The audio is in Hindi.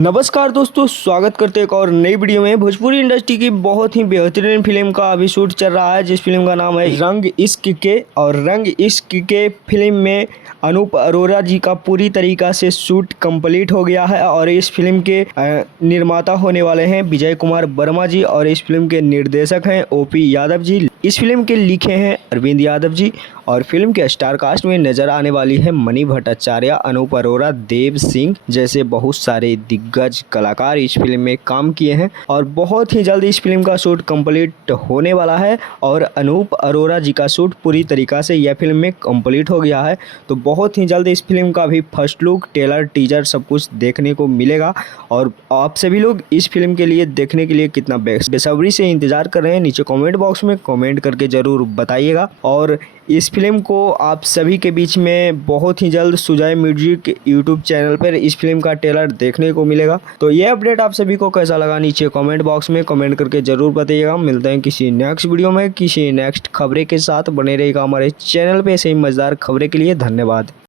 नमस्कार दोस्तों, स्वागत करते हैं एक और नई वीडियो में। भोजपुरी इंडस्ट्री की बहुत ही बेहतरीन फिल्म का अभी शूट चल रहा है, जिस फिल्म का नाम है रंग इश्क के। और रंग इश्क के फिल्म में अनूप अरोरा जी का पूरी तरीका से शूट कंप्लीट हो गया है। और इस फिल्म के निर्माता होने वाले हैं विजय कुमार वर्मा जी, और इस फिल्म के निर्देशक हैं ओपी यादव जी। इस फिल्म के लिखे हैं अरविंद यादव जी। और फिल्म के स्टार कास्ट में नजर आने वाली है मणि भट्टाचार्य, अनूप अरोरा, देव सिंह जैसे बहुत सारे दिग्गज कलाकार इस फिल्म में काम किए हैं। और बहुत ही जल्द इस फिल्म का शूट कंप्लीट होने वाला है। और अनूप अरोरा जी का शूट पूरी तरीका से यह फिल्म में कंप्लीट हो गया है। तो बहुत ही जल्द इस फिल्म का भी फर्स्ट लुक, ट्रेलर, टीजर सब कुछ देखने को मिलेगा। और आप सभी लोग इस फिल्म के लिए देखने के लिए कितना बेसब्री से इंतजार कर रहे हैं, नीचे कमेंट बॉक्स में कमेंट करके ज़रूर बताइएगा। और इस फिल्म को आप सभी के बीच में बहुत ही जल्द सुजय म्यूजिक यूट्यूब चैनल पर इस फिल्म का ट्रेलर देखने को मिलेगा। तो ये अपडेट आप सभी को कैसा लगा, नीचे कमेंट बॉक्स में कमेंट करके ज़रूर बताइएगा। मिलते हैं किसी नेक्स्ट वीडियो में किसी नेक्स्ट खबरें के साथ। बने रहेगा हमारे चैनल पे ऐसे ही मज़ेदार खबरें के लिए। धन्यवाद।